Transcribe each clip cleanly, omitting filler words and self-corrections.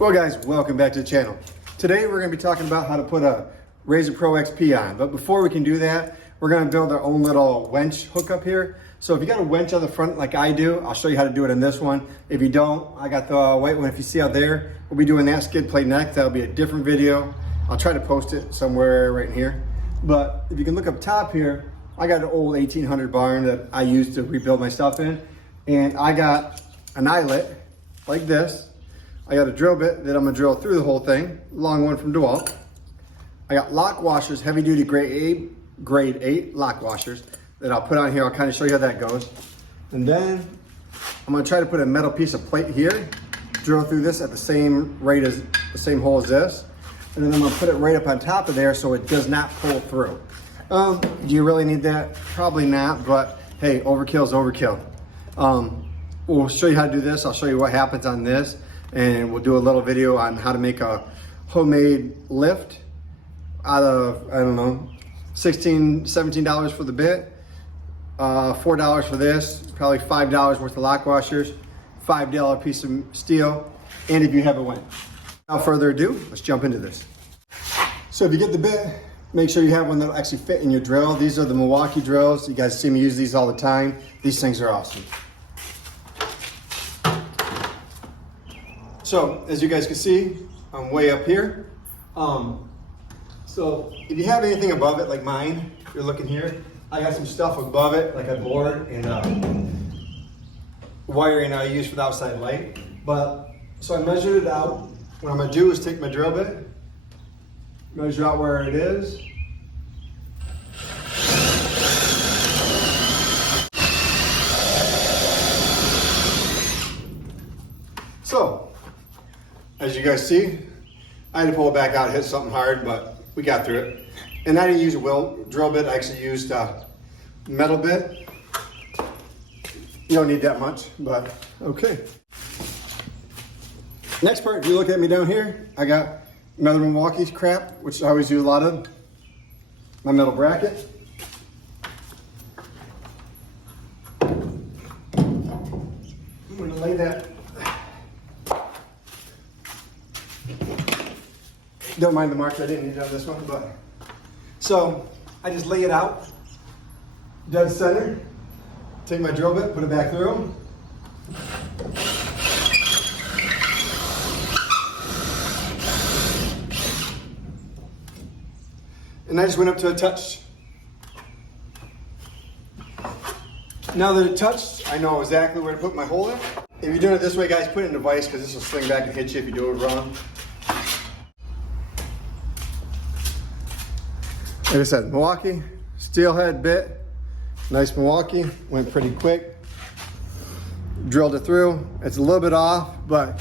Well guys, welcome back to the channel. Today we're going to be talking about how to put a Razor Pro XP on. But before we can do that, we're going to build our own little winch hookup here. So if you got a winch on the front like I do, I'll show you how to do it in this one. If you don't, I got the white one. If you see out there, we'll be doing that skid plate next. That'll be a different video. I'll try to post it somewhere right in here. But if you can look up top here, I got an old 1800 barn that I used to rebuild my stuff in. And I got an eyelet like this. I got a drill bit that I'm gonna drill through the whole thing, long one from DeWalt. I got lock washers, heavy duty grade 8 lock washers that I'll put on here. I'll kind of show you how that goes. And then I'm gonna try to put a metal piece of plate here, drill through this at the same rate as the same hole as this. And then I'm gonna put it right up on top of there so it does not pull through. Do you really need that? Probably not, but hey, overkill is overkill. We'll show you how to do this. I'll show you what happens on this. And we'll do a little video on how to make a homemade lift out of, I don't know, $16, $17 for the bit, $4 for this, probably $5 worth of lock washers, $5 piece of steel, and if you have a winch. Without further ado, let's jump into this. So if you get the bit, make sure you have one that'll actually fit in your drill. These are the Milwaukee drills. You guys see me use these all the time. These things are awesome. So as you guys can see, I'm way up here. So if you have anything above it like mine, you're looking here, I got some stuff above it like a board and wiring I use for the outside light. But so I measured it out. What I'm gonna do is take my drill bit, measure out where it is. So, as you guys see, I had to pull it back out, hit something hard, but we got through it. And I didn't use a drill bit, I actually used a metal bit. You don't need that much, but okay. Next part, if you look at me down here, I got another Milwaukee crap, which I always use a lot of. My metal bracket. I'm gonna lay that. Don't mind the marks, I didn't need it on this one, but. So, I just lay it out, dead center, take my drill bit, put it back through. And I just went up to a touch. Now that it touched, I know exactly where to put my hole in. If you're doing it this way, guys, put it in a vise because this will swing back and hit you if you do it wrong. Like I said, Milwaukee, steelhead bit, nice Milwaukee, went pretty quick. Drilled it through. It's a little bit off, but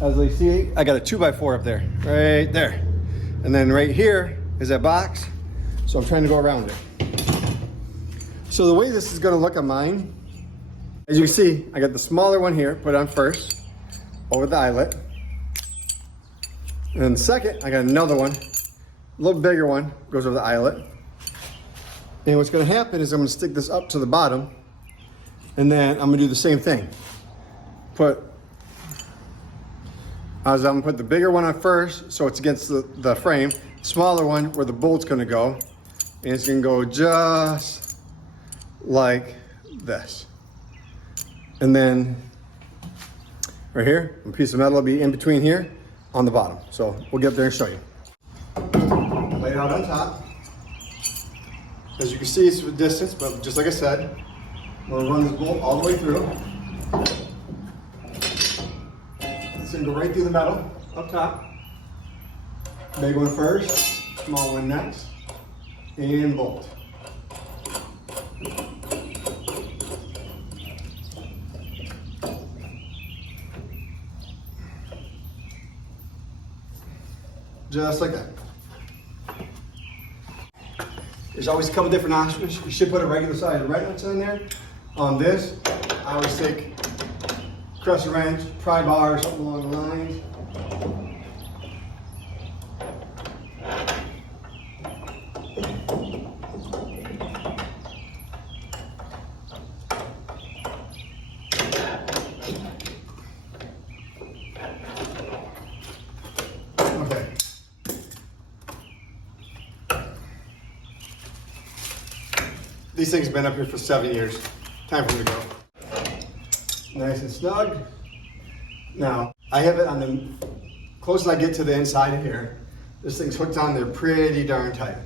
as you see, I got a 2x4 up there, right there. And then right here is that box, so I'm trying to go around it. So the way this is gonna look on mine, as you can see, I got the smaller one here, put on first, over the eyelet. And then second, I got another one, a little bigger one, goes over the eyelet. And what's gonna happen is I'm gonna stick this up to the bottom, and then I'm gonna do the same thing. I'm gonna put the bigger one on first, so it's against the frame. Smaller one where the bolt's gonna go, and it's gonna go just like this. And then right here, a piece of metal will be in between here on the bottom. So we'll get up there and show you. Lay it out on top. As you can see, it's with distance, but just like I said, I'm gonna run this bolt all the way through. It's gonna go right through the metal up top. Big one first, small one next, and bolt. Just like that. There's always a couple different options. You should put a regular size wrench in there. On this, I always take crescent wrench, pry bar, something along the lines. These things have been up here for 7 years. Time for them to go. Nice and snug. Now, I have it on the closest I get to the inside of here. This thing's hooked on there pretty darn tight.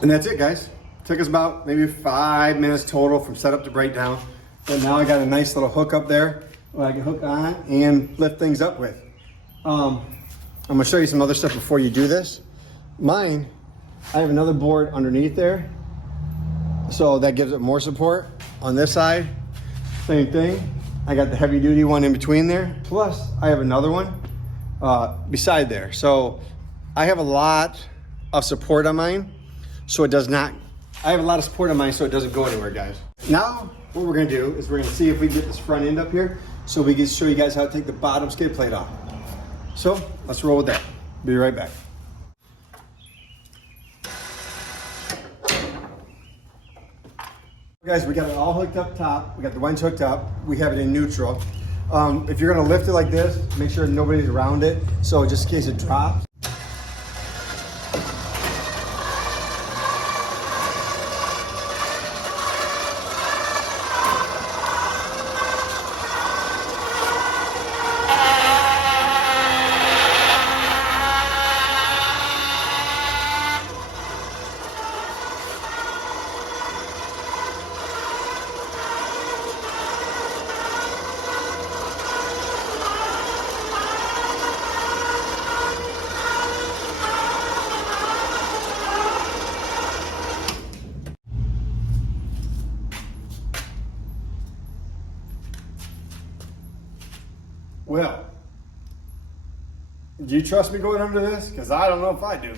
And that's it, guys. Took us about maybe 5 minutes total from setup to breakdown. But now I got a nice little hook up there that I can hook on and lift things up with. I'm gonna show you some other stuff before you do this. Mine, I have another board underneath there, so that gives it more support. On this side, same thing. I got the heavy duty one in between there. Plus, I have another one beside there. So I have a lot of support on mine, so it does not, I have a lot of support on mine so it doesn't go anywhere, guys. Now, what we're gonna do is we're gonna see if we can get this front end up here so we can show you guys how to take the bottom skid plate off. So let's roll with that. Be right back. Guys, we got it all hooked up top. We got the winch hooked up. We have it in neutral. If you're gonna lift it like this, make sure nobody's around it. So just in case it drops. Well, do you trust me going under this? Because I don't know if I do.